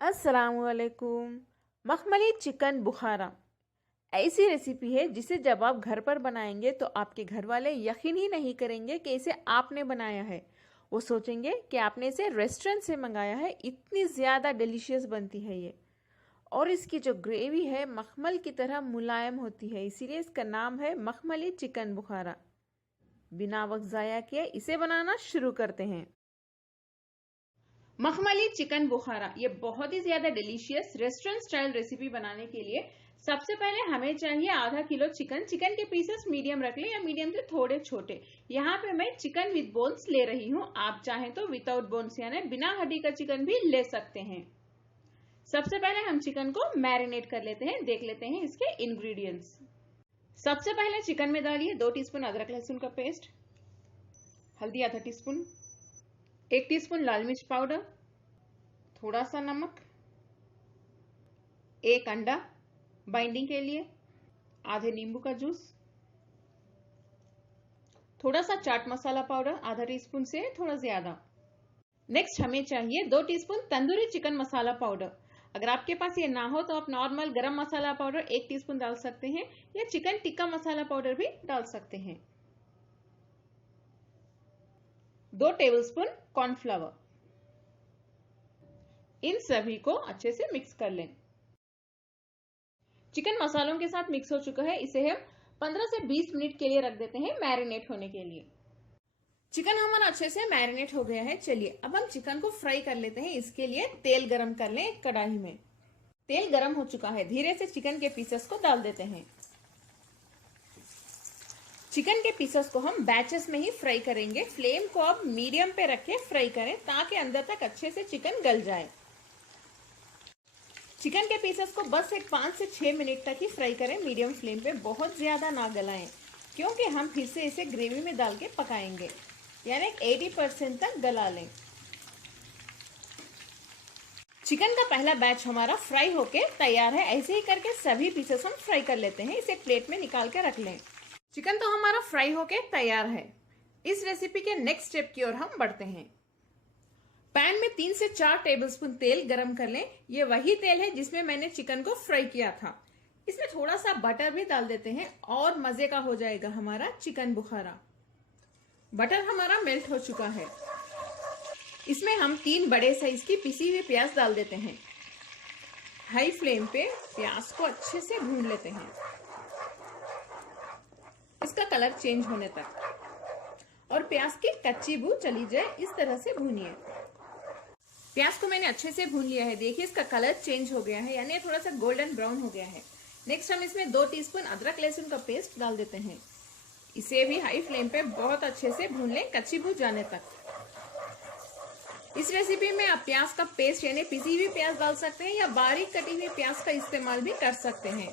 अस्सलामुअलैकुम। मखमली चिकन बुखारा ऐसी रेसिपी है जिसे जब आप घर पर बनाएंगे तो आपके घर वाले यकीन ही नहीं करेंगे कि इसे आपने बनाया है। वो सोचेंगे कि आपने इसे रेस्टोरेंट से मंगाया है, इतनी ज़्यादा डिलीशियस बनती है ये। और इसकी जो ग्रेवी है मखमल की तरह मुलायम होती है, इसीलिए इसका नाम है मखमली चिकन बुखारा। बिना वक्त ज़ाया किए इसे बनाना शुरू करते हैं। मखमली चिकन बुखारा ये बहुत ही ज्यादा डिलीशियस रेस्टोरेंट स्टाइल रेसिपी बनाने के लिए सबसे पहले हमें चाहिए आधा किलो चिकन। चिकन के पीसेस मीडियम रख लें या मीडियम से थोड़े छोटे। यहाँ पे मैं चिकन विद बोन्स ले रही हूँ, आप चाहें तो विदाउट बोन्स यानी बिना हड्डी का चिकन भी ले सकते हैं। सबसे पहले हम चिकन को मैरिनेट कर लेते हैं। देख लेते हैं इसके इंग्रेडिएंट्स। सबसे पहले चिकन में डालिए 2 टीस्पून अदरक लहसुन का पेस्ट, हल्दी आधा टीस्पून, 1 टीस्पून लाल मिर्च पाउडर, थोड़ा सा नमक, 1 अंडा बाइंडिंग के लिए, आधे नींबू का जूस, थोड़ा सा चाट मसाला पाउडर आधा टीस्पून से थोड़ा ज्यादा। नेक्स्ट हमें चाहिए 2 टीस्पून तंदूरी चिकन मसाला पाउडर। अगर आपके पास ये ना हो तो आप नॉर्मल गरम मसाला पाउडर 1 टीस्पून डाल सकते हैं या चिकन टिक्का मसाला पाउडर भी डाल सकते हैं। 2 टेबलस्पून कॉर्नफ्लावर। इन सभी को अच्छे से मिक्स कर लें। चिकन मसालों के साथ मिक्स हो चुका है, इसे हम 15 से 20 मिनट के लिए रख देते हैं मैरिनेट होने के लिए। चिकन हमारा अच्छे से मैरिनेट हो गया है। चलिए अब हम चिकन को फ्राई कर लेते हैं। इसके लिए तेल गरम कर लें एक कढ़ाई में। तेल गरम हो चुका है, धीरे से चिकन के पीसेस को डाल देते हैं। चिकन के पीसेस को हम बैचेस में ही फ्राई करेंगे। फ्लेम को अब मीडियम पे रख के फ्राई करें ताकि अंदर तक अच्छे से चिकन गल जाए। चिकन के पीसेस को बस एक 5 से 6 मिनट तक ही फ्राई करें मीडियम फ्लेम पे, बहुत ज्यादा ना गलाएं क्योंकि हम फिर से इसे ग्रेवी में डाल के पकाएंगे, यानी 80% तक गला लें। चिकन का पहला बैच हमारा फ्राई होके तैयार है। ऐसे ही करके सभी पीसेस हम फ्राई कर लेते हैं। इसे प्लेट में निकाल के रख लें। चिकन तो हमारा फ्राई होके तैयार है। इस रेसिपी के नेक्स्ट स्टेप की ओर हम बढ़ते हैं। पैन में 3 से 4 टेबलस्पून तेल गरम कर लें। ये वही तेल है जिसमें मैंने चिकन को फ्राई किया था। इसमें थोड़ा सा बटर भी डाल देते हैं और मजे का हो जाएगा हमारा चिकन बुखारा। बटर हमारा मेल्ट हो चुका है। इसमें हम 3 बड़े साइज की पिसी हुई प्याज डाल देते हैं। हाई फ्लेम पे प्याज को अच्छे से भून लेते हैं, इसका कलर चेंज होने तक, और प्याज की कच्ची बू चली जाए इस तरह से भूनिए। प्याज को मैंने अच्छे से भून लिया है। देखिए इसका कलर चेंज हो गया है, यानी थोड़ा सा गोल्डन ब्राउन हो गया है। नेक्स्ट हम इसमें 2 टीस्पून अदरक लहसुन का पेस्ट डाल देते हैं। इसे भी हाई फ्लेम पे बहुत अच्छे से भून लें, कच्ची बू जाने तक। इस रेसिपी में आप प्याज का पेस्ट यानी पिसी हुई प्याज डाल सकते हैं या बारीक कटी हुई प्याज का इस्तेमाल भी कर सकते हैं,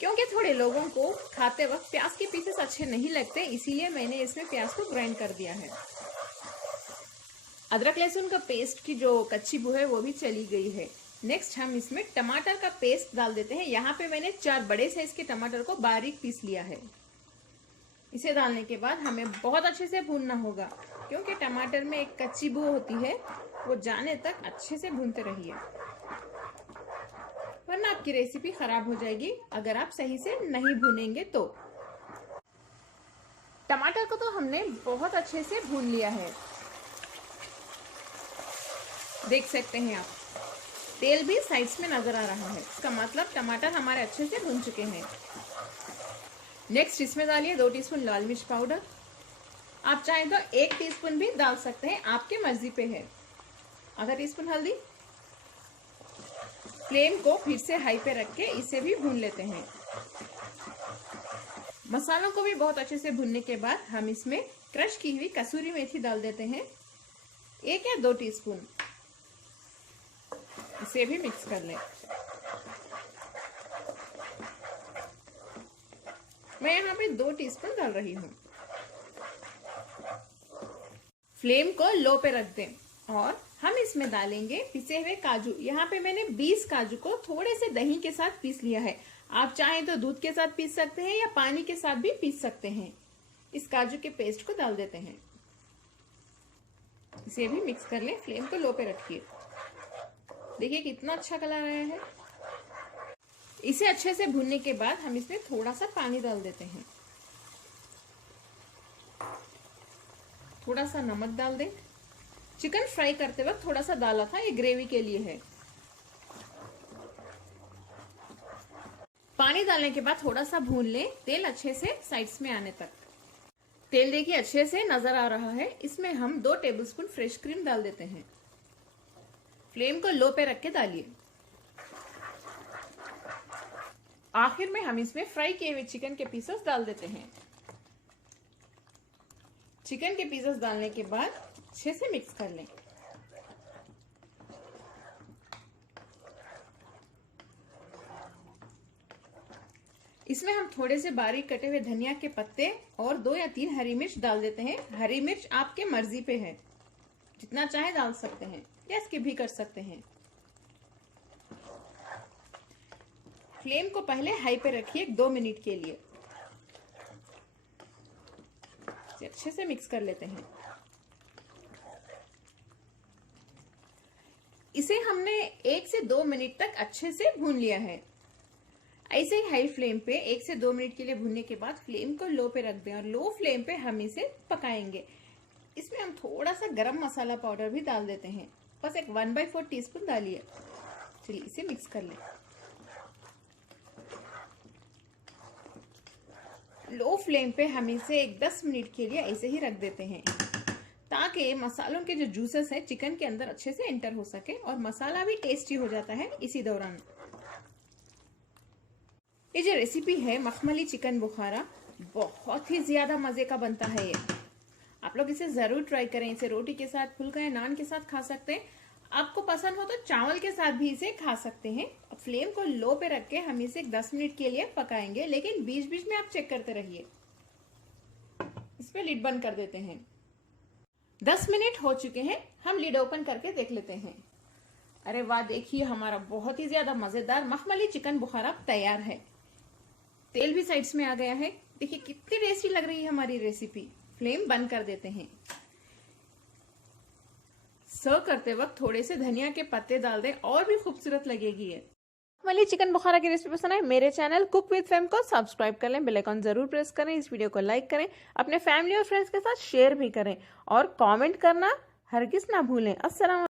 क्योंकि थोड़े लोगों को खाते वक्त प्याज के पीसेस अच्छे नहीं लगते, इसीलिए मैंने इसमें प्याज को ग्राइंड कर दिया है। अदरक लहसुन का पेस्ट की जो कच्ची बू है वो भी चली गई है। नेक्स्ट हम इसमें टमाटर का पेस्ट डाल देते हैं। यहाँ पे मैंने 4 बड़े साइज के टमाटर को बारीक पीस लिया है। इसे डालने के बाद हमें बहुत अच्छे से भूनना होगा, क्योंकि टमाटर में एक कच्ची बू होती है, वो जाने तक अच्छे से भूनते रहिए, वरना आपकी रेसिपी खराब हो जाएगी अगर आप सही से नहीं भूनेंगे तो। टमाटर को तो हमने बहुत अच्छे से भून लिया है, देख सकते हैं आप, तेल भी साइड्स में नजर आ रहा है। इसका मतलब टमाटर हमारे अच्छे से भून चुके हैं। नेक्स्ट इसमें डालिए 2 टीस्पून लाल मिर्च पाउडर। आप चाहें तो 1 टीस्पून भी डाल सकते हैं, आपके मर्जी पे है। आधा टीस्पून हल्दी। फ्लेम को फिर से हाई पे रख के इसे भी भून लेते हैं। मसालों को भी बहुत अच्छे से भूनने के बाद हम इसमें क्रश की हुई कसूरी मेथी डाल देते हैं, 1 या 2 टीस्पून। इसे भी मिक्स कर लें। मैं यहाँ पे 2 टीस्पून डाल रही हूँ। फ्लेम को लो पे रख दें और हम इसमें डालेंगे पिसे हुए काजू। यहाँ पे मैंने 20 काजू को थोड़े से दही के साथ पीस लिया है। आप चाहें तो दूध के साथ पीस सकते हैं या पानी के साथ भी पीस सकते हैं। इस काजू के पेस्ट को डाल देते हैं। इसे भी मिक्स कर लें। फ्लेम को लो पे रखिए। देखिए कितना अच्छा कलर आया है। इसे अच्छे से भूनने के बाद हम इसमें थोड़ा सा पानी डाल देते हैं, थोड़ा सा नमक डाल दें। चिकन फ्राई करते वक्त थोड़ा सा डाला था, ये ग्रेवी के लिए है। पानी डालने के बाद थोड़ा सा भून लें, तेल अच्छे से साइड्स में आने तक। तेल देखिए अच्छे से नजर आ रहा है। इसमें हम 2 टेबलस्पून फ्रेश क्रीम डाल देते हैं। फ्लेम को लो पे रख के डालिए। आखिर में हम इसमें फ्राई किए हुए चिकन के पीसेस डाल देते हैं। चिकन के पीसेस डालने के बाद अच्छे से मिक्स कर लें। इसमें हम थोड़े से बारीक कटे हुए धनिया के पत्ते और 2 या 3 हरी मिर्च डाल देते हैं। हरी मिर्च आपके मर्जी पे है, जितना चाहे डाल सकते हैं या स्किप भी कर सकते हैं। फ्लेम को पहले हाई पे रखिए 2 मिनट के लिए। अच्छे से मिक्स कर लेते हैं। इसे हमने 1 से 2 मिनट तक अच्छे से भून लिया है। ऐसे ही हाई फ्लेम पे 1 से 2 मिनट के लिए भूनने के बाद फ्लेम को लो पे रख दें और लो फ्लेम पे हम इसे पकाएंगे। इसमें हम थोड़ा सा गरम मसाला पाउडर भी डाल देते हैं, बस एक 1/4 टीस्पून डालिए। चलिए इसे मिक्स कर लें। लो फ्लेम पे हम इसे 10 मिनट के लिए ऐसे ही रख देते हैं, ताकि मसालों के जो जूसेस है चिकन के अंदर अच्छे से एंटर हो सके और मसाला भी टेस्टी हो जाता है इसी दौरान। ये जो रेसिपी है मखमली चिकन बुखारा, बहुत ही ज्यादा मजे का बनता है ये। आप लोग इसे जरूर ट्राई करें। इसे रोटी के साथ, फुल्का या नान के साथ खा सकते हैं। आपको पसंद हो तो चावल के साथ भी इसे खा सकते हैं। फ्लेम को लो पे रख के हम इसे 10 मिनट के लिए पकाएंगे, लेकिन बीच बीच में आप चेक करते रहिए। इस पे लिड बंद कर देते हैं। 10 मिनट हो चुके हैं, हम लिड ओपन करके देख लेते हैं। अरे वाह, देखिए हमारा बहुत ही ज्यादा मजेदार मखमली चिकन बुखारा तैयार है। तेल भी साइड्स में आ गया है। देखिए कितनी टेस्टी लग रही है हमारी रेसिपी। फ्लेम बंद कर देते हैं। सर्व करते वक्त थोड़े से धनिया के पत्ते डाल दें और भी खूबसूरत लगेगी ये। मखमली चिकन बुखारा की रेसिपी पसंद है मेरे चैनल कुक विद फेम को सब्सक्राइब कर लें, बेल आइकन जरूर प्रेस करें, इस वीडियो को लाइक करें, अपने फैमिली और फ्रेंड्स के साथ शेयर भी करें और कमेंट करना हरगिज ना भूलें। अस्सलाम।